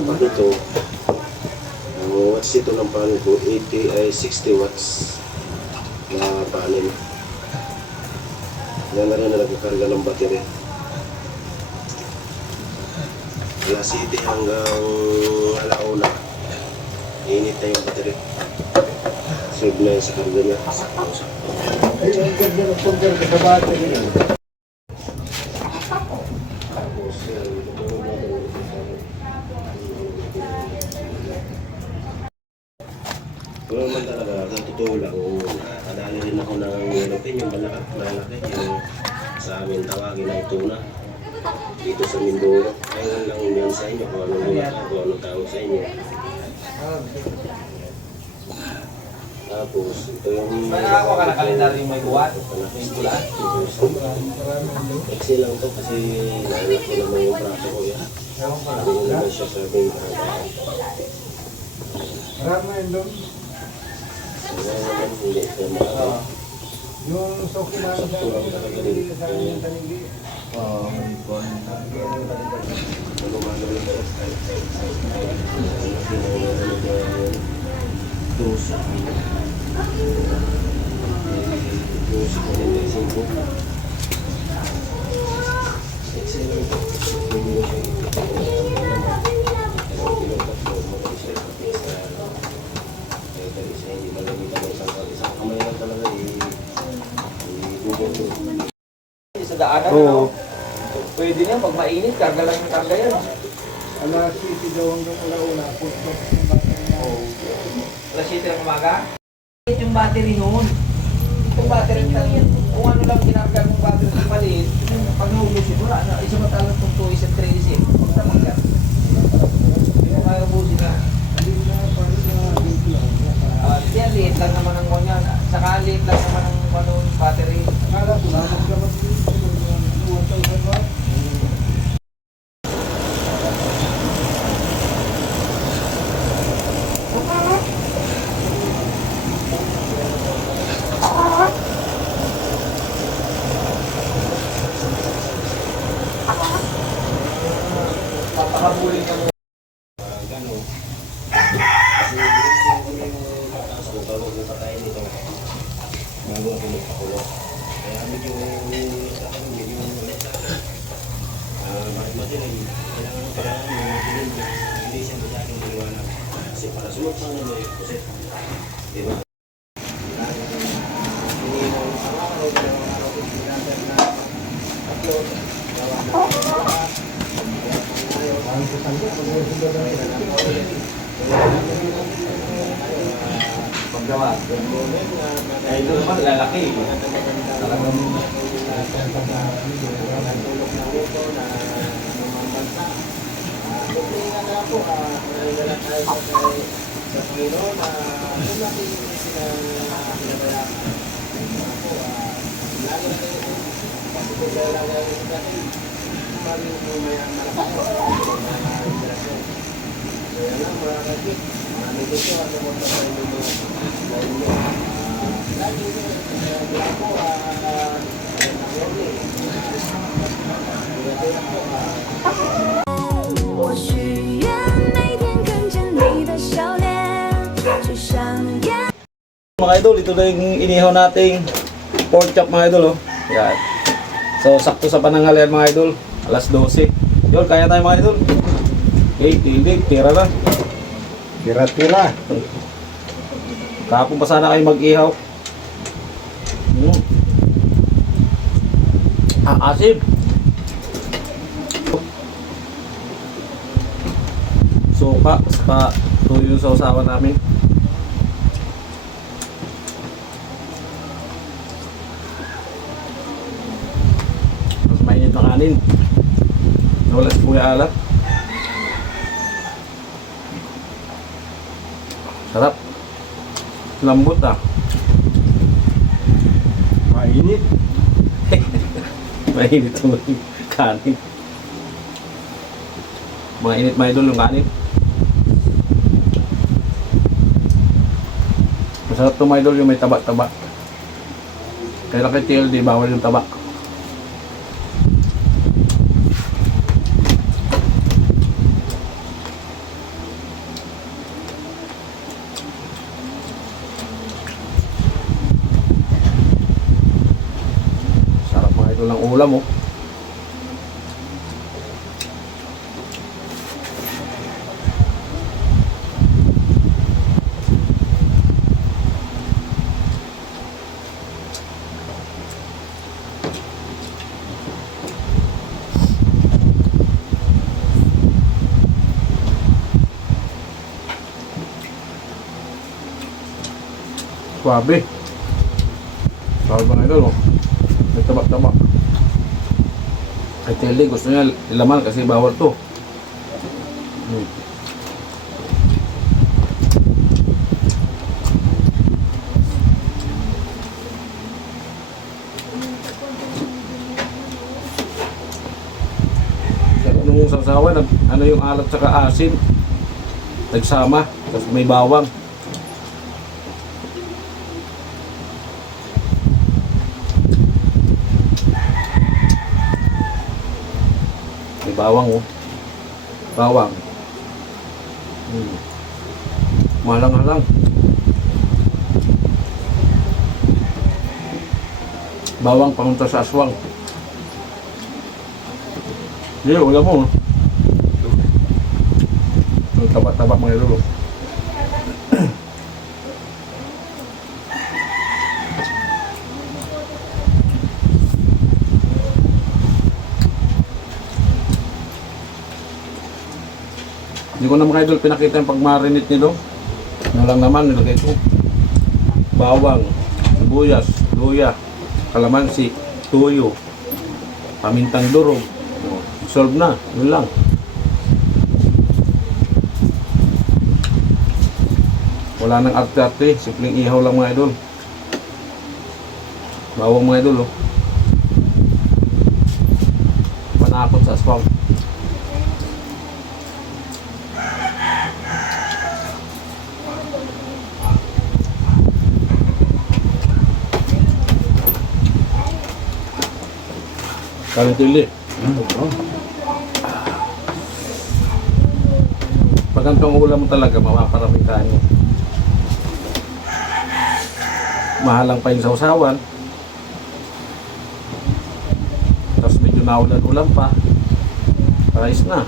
Ang ito, ang watts ito ng panel ko, 60 watts na panel. Yan na rin na nagkakarga ng battery. Alas 7 hanggang alauna, init na yung battery. Save na yun sa karga niya. Ay, ang ganda ng pagkar sa battery. Pero naman talaga, sa totoo lang, nakadali rin ako ng yellowfin, yung malaki, yung sa amin tawagin ng tuna. Dito sa Mindoro. Ngayon lang yan sa inyo, kung anong tawag sa inyo. Tapos, ito yung... Ako ka na kalendaryo may buwan? May bulan? Kasi lang to kasi nalak ko naman yung prato ko yan. Sabi nyo naman siya serving prato. Marami yun doon. Ngayon naman hindi siya makakita. Yung soki namin Sakto lang talaga din. sa aming tanigi. Ano-ano lang siya. Dosi. Dosi ko rin yung singko. Excellent. Hindi mo siya Sa daanan, ano? Pwede niya, pag mainit, karga lang yung karga yan. Alas 7 daw hanggang alauna. Pusto ng battery na. Alas 7 ng umaga. Yung battery noon. Itong battery lang, kung ano lang ginagawa ng battery sa maliit, pag naubusin mo na, isa matalang itong 2 isang 3 isip. Pag tamang ka. Hindi mo kaya ubusin na. Hindi na parang dito lang. Yan, liit lang naman ang ganyan. Saka liit lang naman ang battery. Akala ko na magkamat dito. 1,000 watt. Papakabulin ka mo. Gano'n. Kasi mataas ko bago ko patayin ito. Bago ako magpakulo. Kaya medyo sa akin, medyo madilim. Kailangan ko parang madilim. Hindi siya masyadong maliwanag. Kasi para sunod sa ano yung kusit. Diba? Paggawa. Eh, ito naman, lalaki. Talagang mga idol, ito na yung inihaw nating pork chop mga idol, oh. Yan. So sakto sa pananghalian mga idol, alas 12. Yun, kaya tayo mga idol. Okay, tilig, tira na. Tira-tira. Kapon pa sana kayo mag-ihaw. Asim. Suka, saka tuyo sa usawan namin. Mas mainit na kanin. Nawala si Kuya Alat. Sarap. Lambot ah. Mainit. Mainit ang kanin. Mainit mga idol yung kanin. Masarap to mga idol yung may taba-taba. Kaya kay TLD bawal yung taba. Sarap mga idol ng ulam oh. Swabe. Swabe mga idol oh. May taba-taba. Ay Telly gusto niya ilaman kasi bawal to. Nung sangsawan, ano yung alat saka asin nagsama, tapos may bawang. May bawang oh. Bawang. Malang-halang. Bawang pangunta sa aswang. Hindi, wala mo. Taba-taba mga lolo. Hindi ko na mga idol pinakita yung pag-marinate nito. Ano lang naman nilagay ko. Bawang, sibuyas, luya, kalamansi, tuyo, pamintang durog. Solve na, yun lang. Wala nang arte-arte, simpleng ihaw lang mga idol. Bawang mga idol oh. Panakot sa aswang. Kaling tili. Pag ganitong ulam mo talaga, mapaparaming kanin. Mahalang pa yung sausawan. Tapos medyo naulan-ulam pa. Ayos na.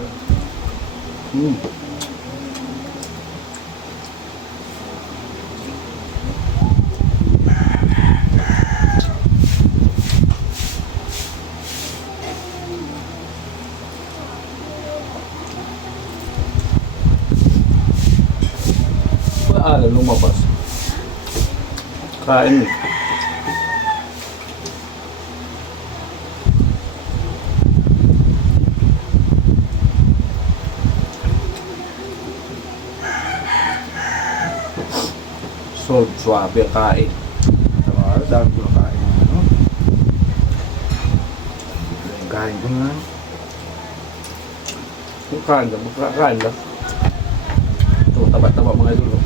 Lumabas. Kain. So, suabe kain. Dami ko na kain. Kain ko na. Kain lang, kain lang. Ito, taba-taba mga idol.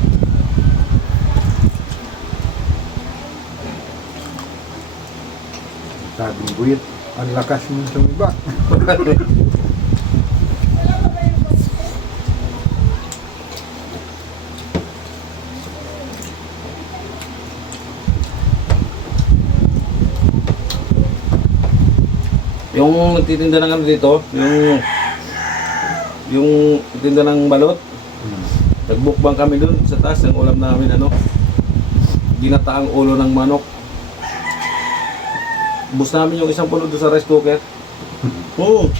Sabing buwit, ang lakas mo sumiba. Yung nagtitinda ng ano dito, yung yung tinda ng balot. Nagbukbang kami dun sa taas. Ang ulam namin ginataang ulo ng manok. Bus namin yung isang puno doon sa rice cooker. Oo.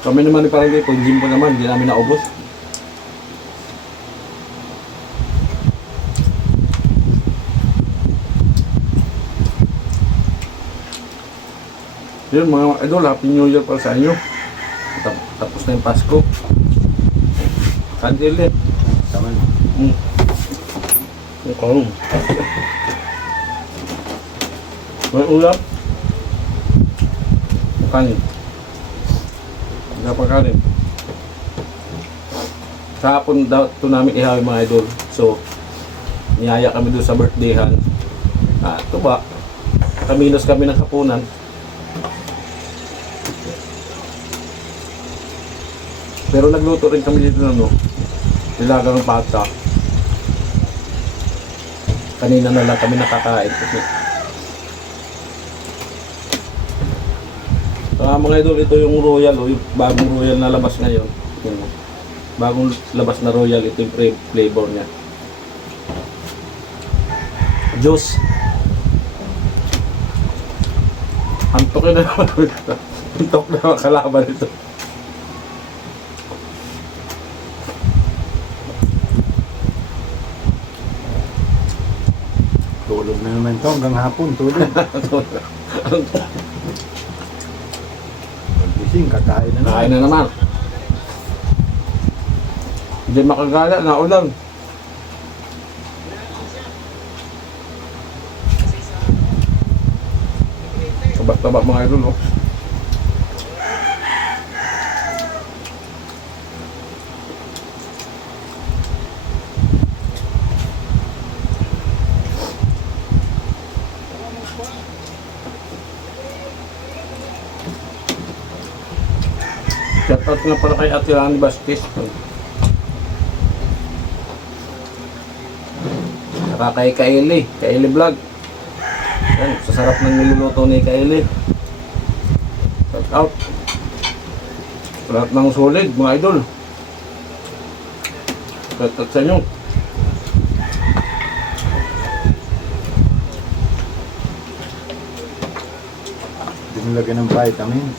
Kami naman ni parang pag gym pa naman, hindi namin naubos. Yun mga idol, Happy New Year para sa inyo. Tapos na yung Pasko. Kandil eh. Tama. Okay. May ulam. Kanin. Dapat kanin. Kahapon daw ito namin ihaw yung mga idol. So, niyaya kami doon sa birthdayhan. Ito ba? Kaminos kami ng hapunan. Pero nagluto rin kami dito ng nilagang pata. Kanina na lang kami nakakain kasi mga idol, ito yung royal yung bagong royal na labas ngayon. Yung bagong labas na royal, ito yung flavor niya. Juice. Antokin na naman ito. Antok na mga kalaban ito. Tulog na naman ito hanggang hapon, tulog. Pagising, kakain na naman. Kain na naman. Hindi makagala na ulan. Tabak-tabak mga idol, oh. Shout out nga pala kay Ate Rani Bastis. Saka kay Kaili Vlog. Yan, sa sarap ng niluluto ni Kaili. Shout out. Lahat ng solid mga idol. Shout out sa inyo. Dinilagyan ng vitamins.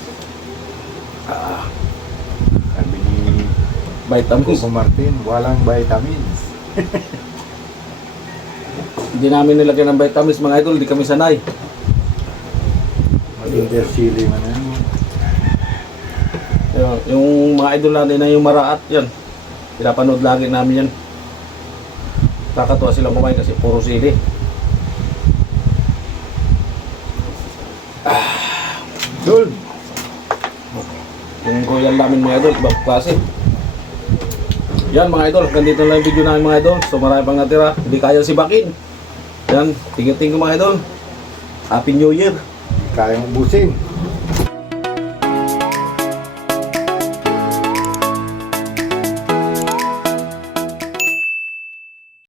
Sabi ni Vitamins. Coco Martin, walang vitamins. Hindi namin nilagyan ng vitamins mga idol, di kami sanay. Mag-inter chili man yan. Yung mga idol natin na yung maraat yan. Pinapanood lagi namin yan. Kakatuwa silang kumain kasi puro sili. Dul! Yung royal namin mga idol, ibang klase. Yan mga idol, hanggang dito lang yung video namin mga idol. So marami pang natira, hindi kaya si Bakin. Yan, tingin-tingin mga idol. Happy New Year! Kayang ubusin.